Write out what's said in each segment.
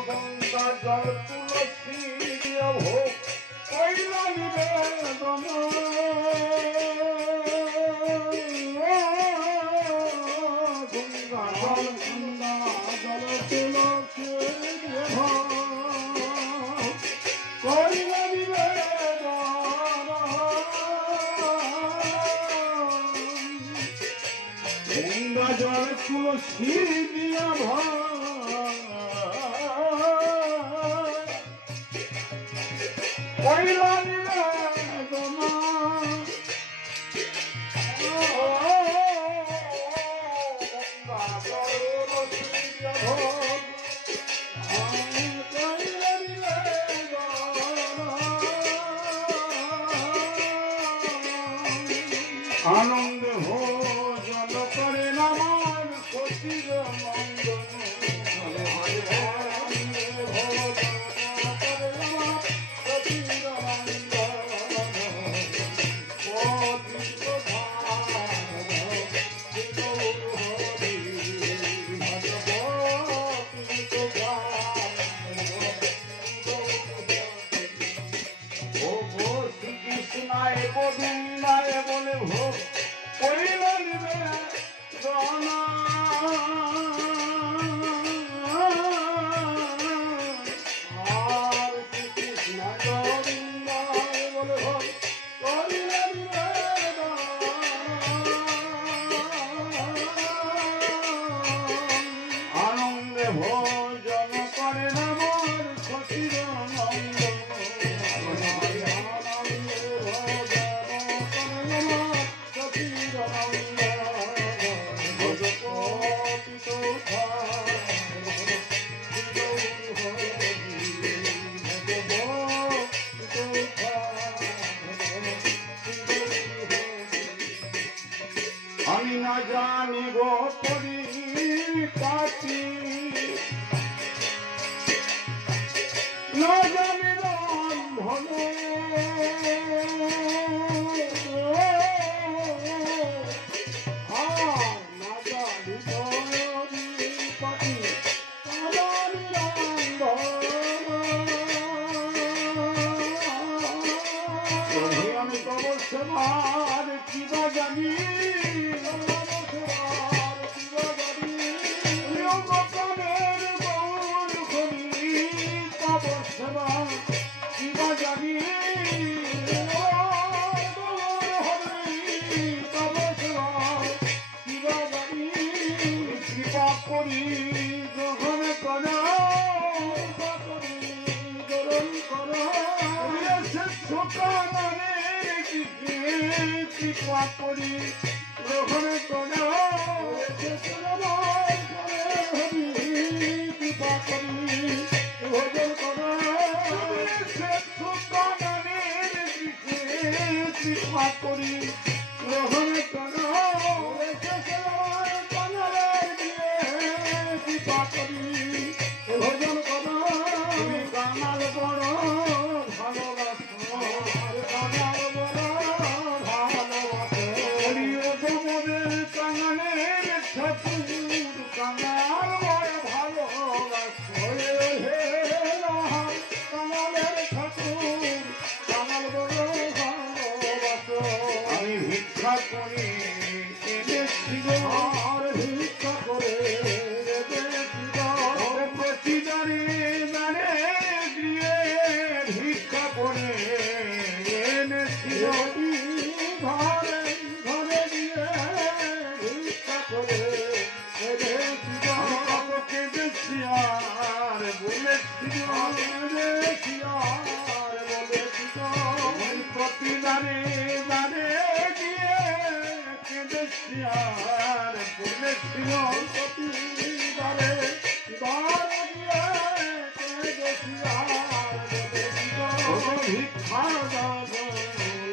গঙ্গা জল তুলসী ভোগ কইল নিবেদন গঙ্গা জল তুলসী ভোগ কইল নিবেদন গঙ্গা জল তুলসী দিয়া কইলা নিবেদন গঙ্গা জল তুলসী দিয়া কইলা নিবেদন আনন্দ ভোজন করে নামার সচির মঙ্গল গোবিন্দায় বলে ভোগ কইল নিবেদন আর শ্রীকৃষ্ণ গোবিন্দায় বলে ভোগ কইল নিবেদন আনন্দে ভোজন করে নামার সচির নন্দন আমি না জানি গো পরিপাটি না জানি রন্ধন না জানি পরিপাটি না জানি রন্ধন আমি কব সেবার কিবা জানি কৃপা করি গ্রহণ কর কৃপা করি গ্রহণ কর কৃপা করি ভোজন কর কৃপা করি গ্রহণ কর কৃপা করি ভোজন কর তুমি কামাল বড় ভালোবাসো কামাল বড় ভালোবাসো যমনের কাঙালের ঠাকুর কাঙাল বড় ভালোবাসো হে কাঙালের ঠাকুর কাঙাল বড় ভালোবাসো আমি ভিক্ষা করি এনেছি আর ভিক্ষা করে প্রতিদারে দানে দিয়ে ভিক্ষা করে এনেছি ঘরে ঘরে দিয়ে ভিক্ষা করে কেঁদেছি আর বলেছি আর বলেছি প্রতিদারে দানে দিয়ে কেঁদেছি আর বলেছিল প্রতিদারে ভিক্ষা দাও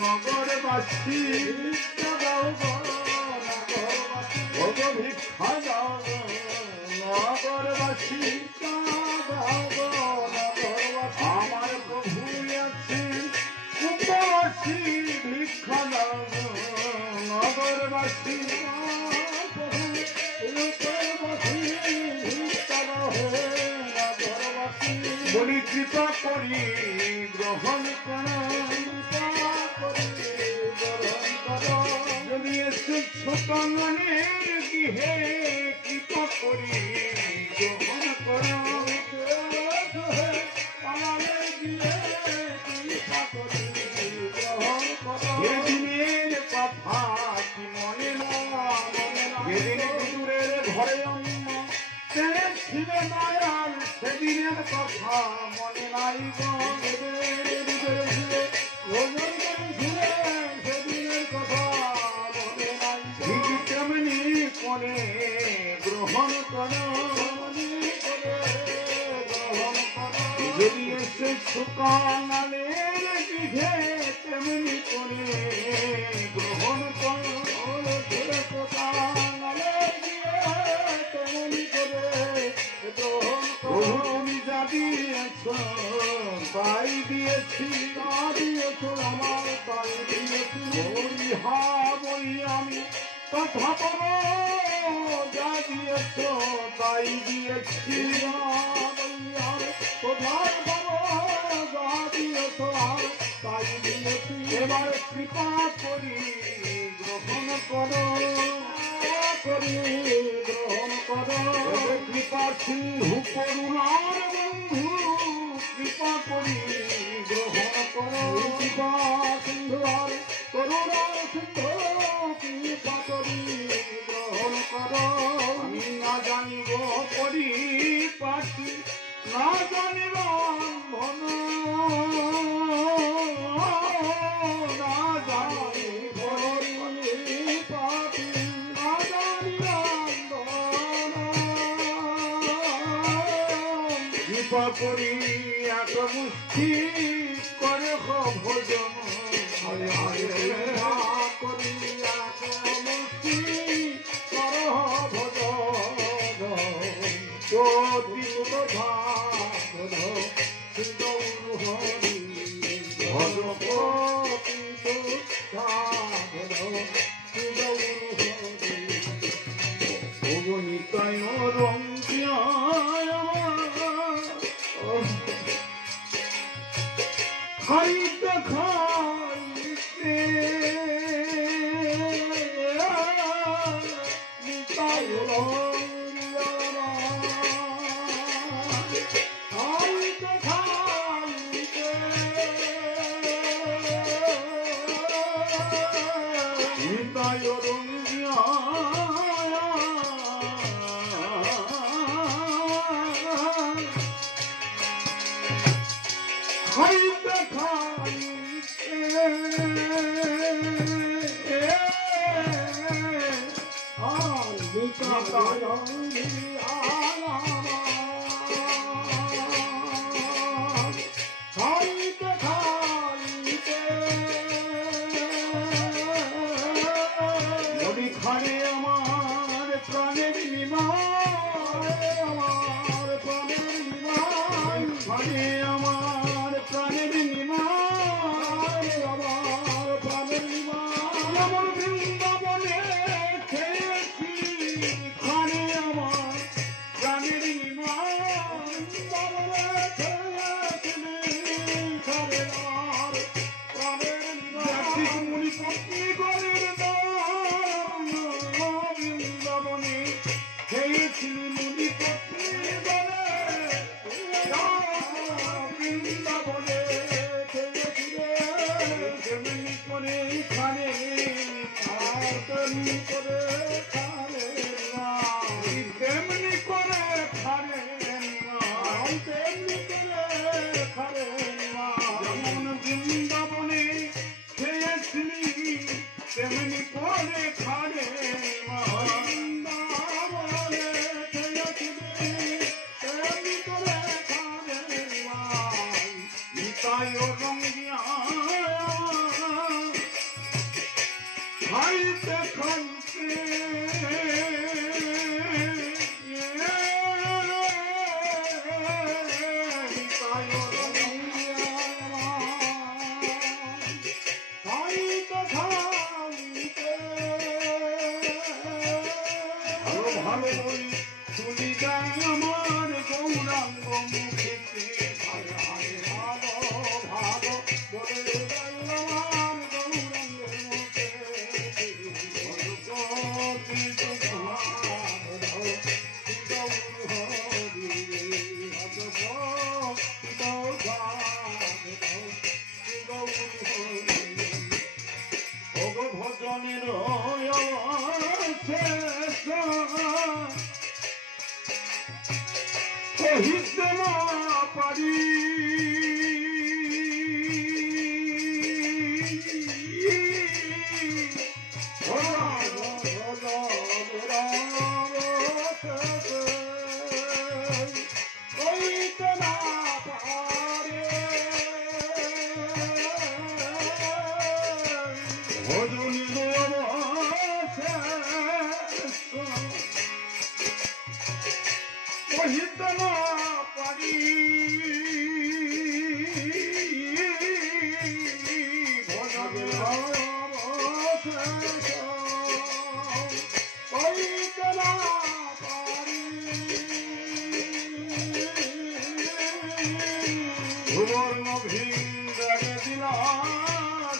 নগরবাসী ভিক্ষা দাও ভিক্ষা দাও নগরবাসী আমার প্রভু আছে উপবাসী ভিক্ষা দাও নগরবাসী কৃপা করি গ্রহণ করো যদি এসে ছোট মনের গৃহে কৃপা করি গ্রহণ করো সেদিনের কথা কি মনে না যেদিন বিদুরের ঘরে অন্য ছিল দয়াল সেদিনের কথা মনে নাই সেদিনের কথা মনে নাই ঠিক তেমনি করে গ্রহণ করো যদি এসে সুকালের বিধে তেমনি করে গ্রহণ করো তুমি যা দিয়েছ তাই দিয়েছি আমার তাই দিয়েছি বই আমি কথা বলো যা দিয়েছ তাই দিয়েছি কোথায় বলো যা দিয়েছ তাই দিয়েছি এবার কৃপা করি গ্রহণ করো গ্রহণ করো কৃপা সিন্ধু করুণার বন্ধু কৃপা করি গ্রহণ করো কৃপা সিন্ধু আর করুণার সিন্ধু কৃপা করি গ্রহণ করো আমি না জানিব করি পাখি না জানিব মন না জানিব পাখি কৃপা করি এক মুষ্টি করে ভোজন করি এক মুষ্টি কর ভজনিতায় রঙ্গিয়া খাইতে খাইতে খাইতে খাইতে নিতাই রঙ্গিয়া খাইতে নদী খানে আমার প্রাণের নিমায় আমার প্রাণের নিমায় খানে আমার প্রাণের নিমায় আমার প্রাণের নিমায় আমার বৃন্দাবনে খেয়েছি খানে আমার প্রাণের নিমায় বৃন্দাবনে খেয়েছি খানে আমার প্রাণের নিমায় মুনি পত্নী গরের দাম বৃন্দাবনে খেয়েছি মুনি পত্নী গরে বৃন্দাবনে খেয়েছি তেমনি করে খানে তেমনি করে খানে তেমনি করে খানে তেমনি করে খানে যেমন বৃন্দাবনে খেয়েছিলি তেমনি করে খানে বৃন্দাবনে খেয়েছিলি তেমনি করে খানে নিতাই রঙ্গিয়া খাইতে খাইতে নিতাই রঙ্গিয়া খাইতে খাইতে ভালো ভালো বই তুলি যায় আমার গৌরাঙ্গ মুখেতে কহিতে না পারি কহিতে না পারে ভজনী কহিতে না পারি ভজনী কহিতে না পারি সুবর্ণ ভিন্দারে দিলা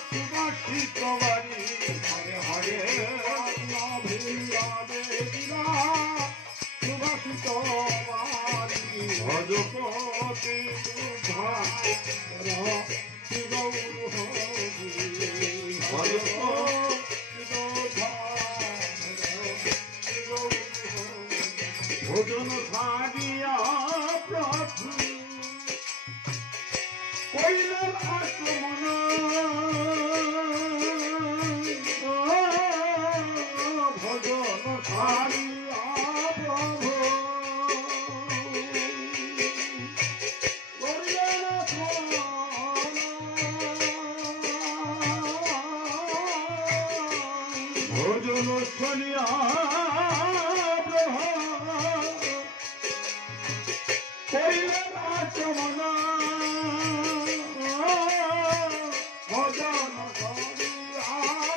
সুবাসিত বাড়ি হরে হরে ভিন্দারে দিলা সুবাসিত বাড়ি ভজপতি ভোজন সারিয়া প্রভু কইলেন আত্মন ভজন সারিয়া প্রভু কইলেন ভজন সারিয়া কইলেন আত্মন ভজন সারিয়া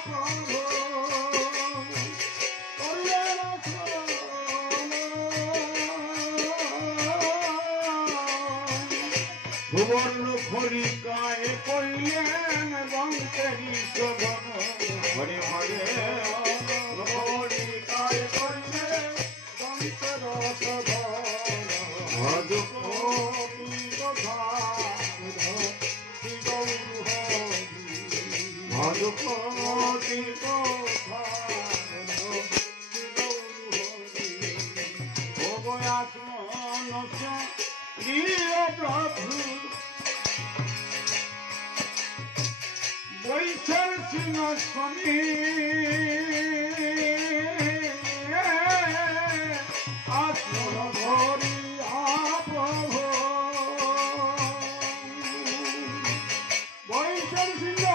প্রভু কইলেন সুবর্ণ খরিকায় কইলেন বংশেরি শোভন হরে হরে খরিকায় কইলেন বংশের শোভন ভজপতি কথা ভজপতি কথা প্রিয় প্রভু বৈশাল সিংহ স্বামী আসন ধরিয়া প্রভু বৈশাল সিংহ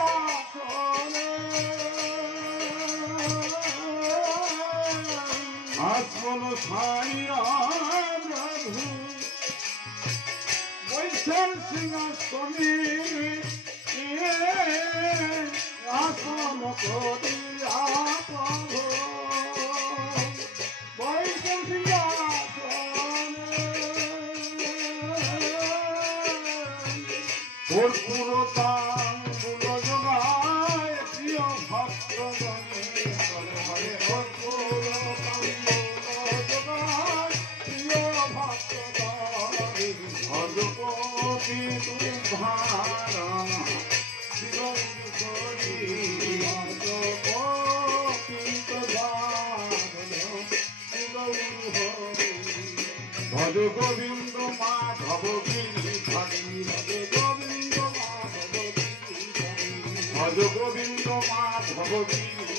আসন ছাড়িয়া প্রভু বৈশাল সিংহাসনে আসন করিয়া প্রভু বৈশাল সিংহাসনে কর্পূর তাম্বুল জোগায় প্রিয় ভক্তগণে হরে হরে কর্পূর তাম্বুল জোগায় প্রিয় ভক্তগণে ভজপতি তুভারা শিবঙ্করি ভজপতি ভজ গোবিন্দ মাধব গিরি ধরি ভজ গোবিন্দ মাধব গিরি ভজ গোবিন্দ মাধব গিরি